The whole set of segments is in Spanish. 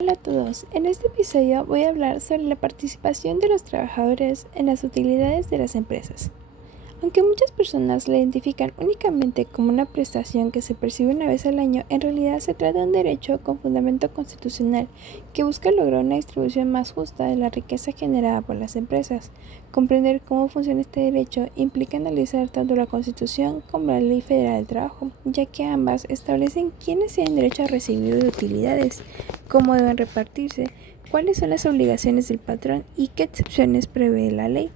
Hola a todos, en este episodio voy a hablar sobre la participación de los trabajadores en las utilidades de las empresas. Aunque muchas personas la identifican únicamente como una prestación que se percibe una vez al año, en realidad se trata de un derecho con fundamento constitucional que busca lograr una distribución más justa de la riqueza generada por las empresas. Comprender cómo funciona este derecho implica analizar tanto la Constitución como la Ley Federal del Trabajo, ya que ambas establecen quiénes tienen derecho a recibir de utilidades, cómo deben repartirse, cuáles son las obligaciones del patrón y qué excepciones prevé la ley.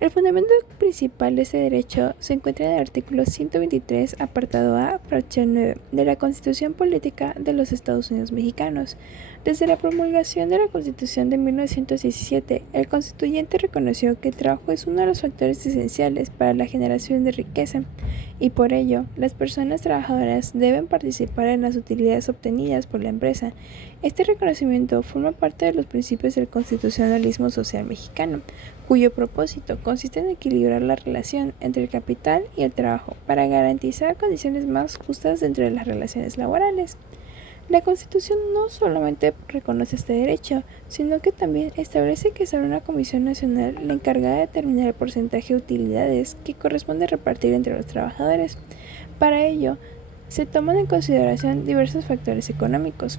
El fundamento principal de este derecho se encuentra en el artículo 123, apartado A, fracción 9, de la Constitución Política de los Estados Unidos Mexicanos. Desde la promulgación de la Constitución de 1917, el constituyente reconoció que el trabajo es uno de los factores esenciales para la generación de riqueza, y por ello, las personas trabajadoras deben participar en las utilidades obtenidas por la empresa. Este reconocimiento forma parte de los principios del constitucionalismo social mexicano, cuyo propósito consiste en equilibrar la relación entre el capital y el trabajo para garantizar condiciones más justas dentro de las relaciones laborales. La Constitución no solamente reconoce este derecho, sino que también establece que será una comisión nacional la encargada de determinar el porcentaje de utilidades que corresponde repartir entre los trabajadores. Para ello, se toman en consideración diversos factores económicos,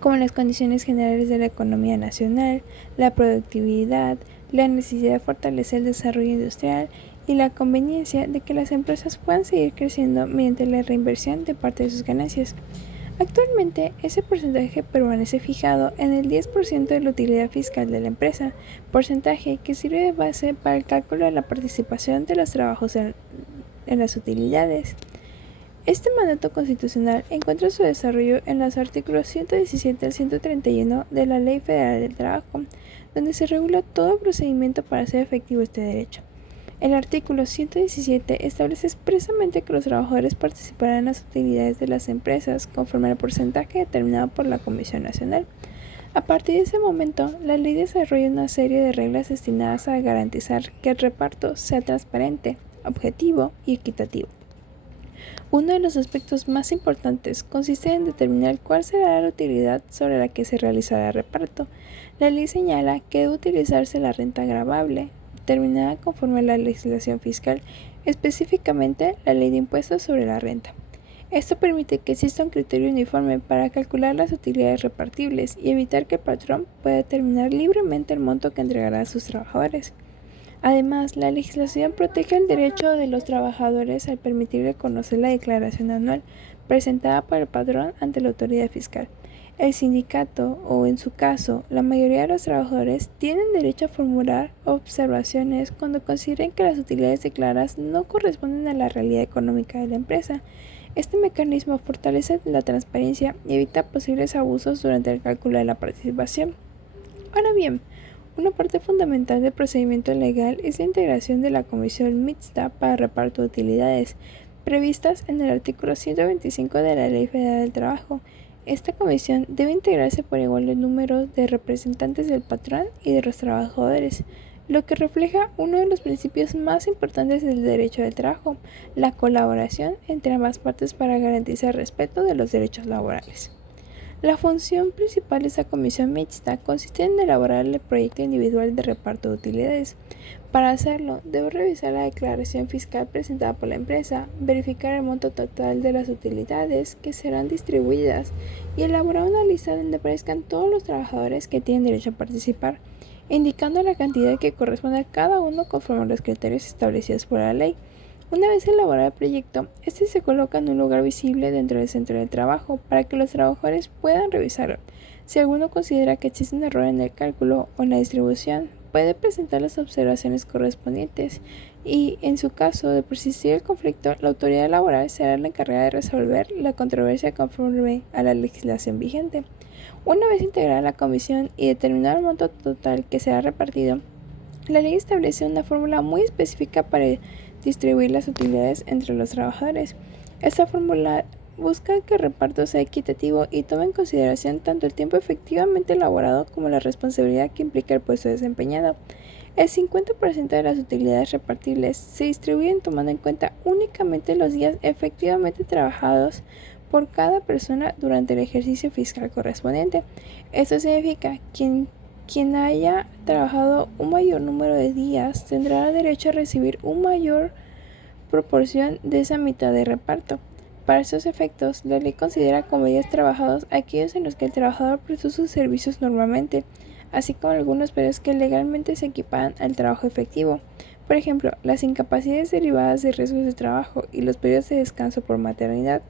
como las condiciones generales de la economía nacional, la productividad, la necesidad de fortalecer el desarrollo industrial y la conveniencia de que las empresas puedan seguir creciendo mediante la reinversión de parte de sus ganancias. Actualmente, ese porcentaje permanece fijado en el 10% de la utilidad fiscal de la empresa, porcentaje que sirve de base para el cálculo de la participación de los trabajos en las utilidades. Este mandato constitucional encuentra su desarrollo en los artículos 117 al 131 de la Ley Federal del Trabajo, donde se regula todo el procedimiento para hacer efectivo este derecho. El artículo 117 establece expresamente que los trabajadores participarán en las utilidades de las empresas conforme al porcentaje determinado por la Comisión Nacional. A partir de ese momento, la ley desarrolla una serie de reglas destinadas a garantizar que el reparto sea transparente, objetivo y equitativo. Uno de los aspectos más importantes consiste en determinar cuál será la utilidad sobre la que se realizará el reparto. La ley señala que debe utilizarse la renta gravable, determinada conforme a la legislación fiscal, específicamente la Ley de Impuestos sobre la Renta. Esto permite que exista un criterio uniforme para calcular las utilidades repartibles y evitar que el patrón pueda determinar libremente el monto que entregará a sus trabajadores. Además, la legislación protege el derecho de los trabajadores al permitir conocer la declaración anual presentada por el patrón ante la autoridad fiscal. El sindicato, o en su caso, la mayoría de los trabajadores, tienen derecho a formular observaciones cuando consideren que las utilidades declaradas no corresponden a la realidad económica de la empresa. Este mecanismo fortalece la transparencia y evita posibles abusos durante el cálculo de la participación. Ahora bien, una parte fundamental del procedimiento legal es la integración de la Comisión Mixta para Reparto de Utilidades, previstas en el artículo 125 de la Ley Federal del Trabajo. Esta comisión debe integrarse por igual número de representantes del patrón y de los trabajadores, lo que refleja uno de los principios más importantes del derecho del trabajo, la colaboración entre ambas partes para garantizar el respeto de los derechos laborales. La función principal de esta comisión mixta consiste en elaborar el proyecto individual de reparto de utilidades. Para hacerlo, debe revisar la declaración fiscal presentada por la empresa, verificar el monto total de las utilidades que serán distribuidas y elaborar una lista donde aparezcan todos los trabajadores que tienen derecho a participar, indicando la cantidad que corresponde a cada uno conforme a los criterios establecidos por la ley. Una vez elaborado el proyecto, este se coloca en un lugar visible dentro del centro de trabajo para que los trabajadores puedan revisarlo. Si alguno considera que existe un error en el cálculo o en la distribución, puede presentar las observaciones correspondientes y, en su caso de persistir el conflicto, la autoridad laboral será la encargada de resolver la controversia conforme a la legislación vigente. Una vez integrada la comisión y determinado el monto total que será repartido, la ley establece una fórmula muy específica para distribuir las utilidades entre los trabajadores. Esta fórmula busca que el reparto sea equitativo y tome en consideración tanto el tiempo efectivamente elaborado como la responsabilidad que implica el puesto desempeñado. El 50% de las utilidades repartibles se distribuyen tomando en cuenta únicamente los días efectivamente trabajados por cada persona durante el ejercicio fiscal correspondiente. Esto significa que quien haya trabajado un mayor número de días tendrá derecho a recibir una mayor proporción de esa mitad de reparto. Para estos efectos, la ley considera como días trabajados aquellos en los que el trabajador prestó sus servicios normalmente, así como algunos periodos que legalmente se equiparan al trabajo efectivo. Por ejemplo, las incapacidades derivadas de riesgos de trabajo y los periodos de descanso por maternidad.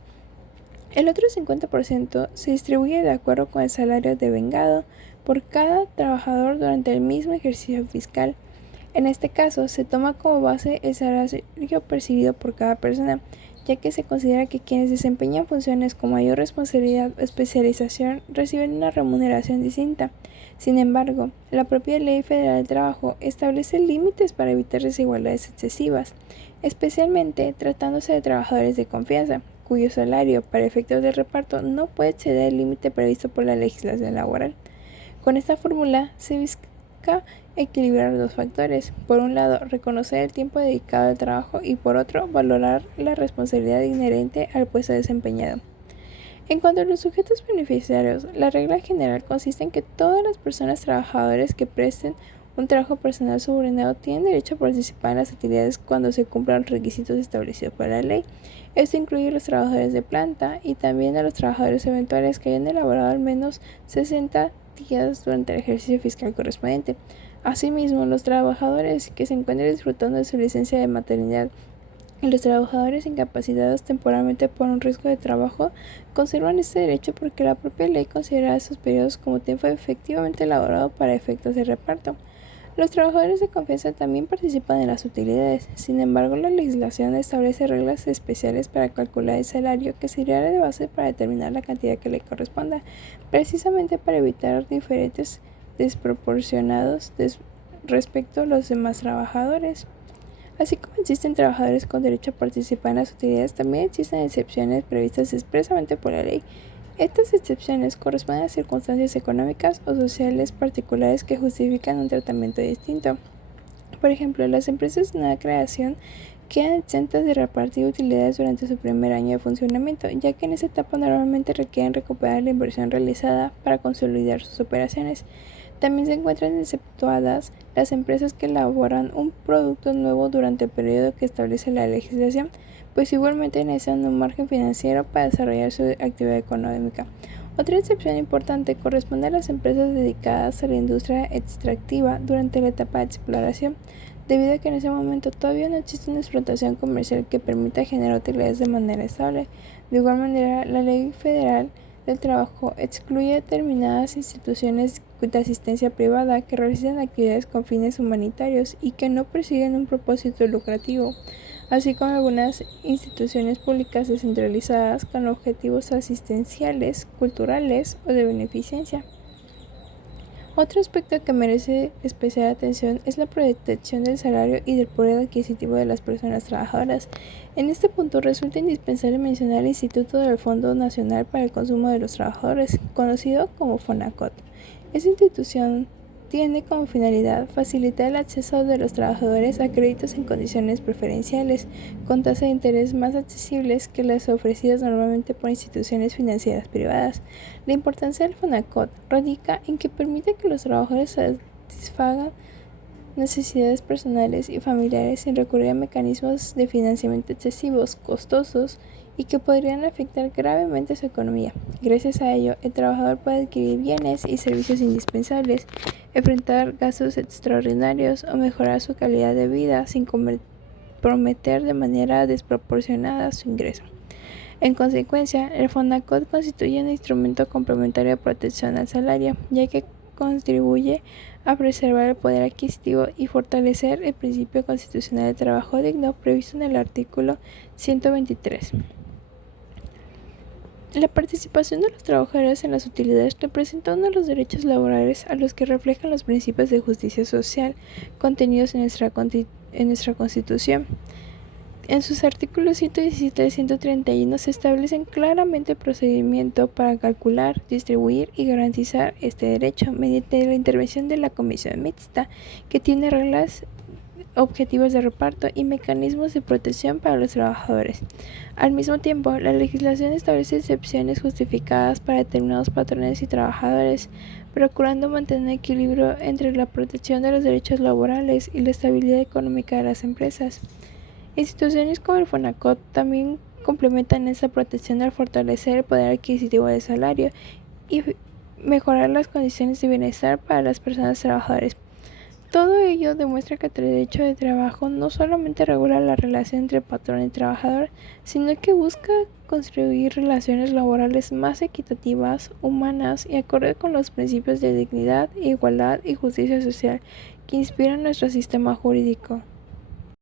El otro 50% se distribuye de acuerdo con el salario devengado por cada trabajador durante el mismo ejercicio fiscal. En este caso, se toma como base el salario percibido por cada persona, ya que se considera que quienes desempeñan funciones con mayor responsabilidad o especialización reciben una remuneración distinta. Sin embargo, la propia Ley Federal del Trabajo establece límites para evitar desigualdades excesivas, especialmente tratándose de trabajadores de confianza, cuyo salario para efectos de reparto no puede exceder el límite previsto por la legislación laboral. Con esta fórmula se busca equilibrar dos factores: por un lado, reconocer el tiempo dedicado al trabajo y por otro, valorar la responsabilidad inherente al puesto desempeñado. En cuanto a los sujetos beneficiarios, la regla general consiste en que todas las personas trabajadoras que presten un trabajo personal subordinado tienen derecho a participar en las utilidades cuando se cumplan los requisitos establecidos por la ley. Esto incluye a los trabajadores de planta y también a los trabajadores eventuales que hayan elaborado al menos 60 días durante el ejercicio fiscal correspondiente. Asimismo, los trabajadores que se encuentren disfrutando de su licencia de maternidad y los trabajadores incapacitados temporalmente por un riesgo de trabajo conservan este derecho porque la propia ley considera esos periodos como tiempo efectivamente elaborado para efectos de reparto. Los trabajadores de confianza también participan en las utilidades. Sin embargo, la legislación establece reglas especiales para calcular el salario que servirá de base para determinar la cantidad que le corresponda, precisamente para evitar diferentes desproporcionados respecto a los demás trabajadores. Así como existen trabajadores con derecho a participar en las utilidades, también existen excepciones previstas expresamente por la ley. Estas excepciones corresponden a circunstancias económicas o sociales particulares que justifican un tratamiento distinto. Por ejemplo, las empresas de nueva creación quedan exentas de repartir utilidades durante su primer año de funcionamiento, ya que en esa etapa normalmente requieren recuperar la inversión realizada para consolidar sus operaciones. También se encuentran exceptuadas las empresas que elaboran un producto nuevo durante el periodo que establece la legislación, pues igualmente necesitan un margen financiero para desarrollar su actividad económica. Otra excepción importante corresponde a las empresas dedicadas a la industria extractiva durante la etapa de exploración, debido a que en ese momento todavía no existe una explotación comercial que permita generar utilidades de manera estable. De igual manera, la Ley Federal del Trabajo excluye determinadas instituciones de asistencia privada que realizan actividades con fines humanitarios y que no persiguen un propósito lucrativo, así como algunas instituciones públicas descentralizadas con objetivos asistenciales, culturales o de beneficencia. Otro aspecto que merece especial atención es la protección del salario y del poder adquisitivo de las personas trabajadoras. En este punto resulta indispensable mencionar el Instituto del Fondo Nacional para el Consumo de los Trabajadores, conocido como FONACOT. Esta institución tiene como finalidad facilitar el acceso de los trabajadores a créditos en condiciones preferenciales, con tasas de interés más accesibles que las ofrecidas normalmente por instituciones financieras privadas. La importancia del FONACOT radica en que permite que los trabajadores satisfagan necesidades personales y familiares sin recurrir a mecanismos de financiamiento excesivos, costosos y que podrían afectar gravemente su economía. Gracias a ello, el trabajador puede adquirir bienes y servicios indispensables, enfrentar gastos extraordinarios o mejorar su calidad de vida sin comprometer de manera desproporcionada su ingreso. En consecuencia, el FONACOT constituye un instrumento complementario de protección al salario, ya que contribuye a preservar el poder adquisitivo y fortalecer el principio constitucional de trabajo digno previsto en el artículo 123. La participación de los trabajadores en las utilidades representa uno de los derechos laborales a los que reflejan los principios de justicia social contenidos en nuestra Constitución. En sus artículos 117 y 131 se establecen claramente el procedimiento para calcular, distribuir y garantizar este derecho mediante la intervención de la Comisión Mixta, que tiene reglas objetivos de reparto y mecanismos de protección para los trabajadores. Al mismo tiempo, la legislación establece excepciones justificadas para determinados patrones y trabajadores, procurando mantener equilibrio entre la protección de los derechos laborales y la estabilidad económica de las empresas. Instituciones como el FONACOT también complementan esta protección al fortalecer el poder adquisitivo del salario y mejorar las condiciones de bienestar para las personas trabajadoras. Todo ello demuestra que el derecho de trabajo no solamente regula la relación entre patrón y trabajador, sino que busca construir relaciones laborales más equitativas, humanas y acorde con los principios de dignidad, igualdad y justicia social que inspiran nuestro sistema jurídico.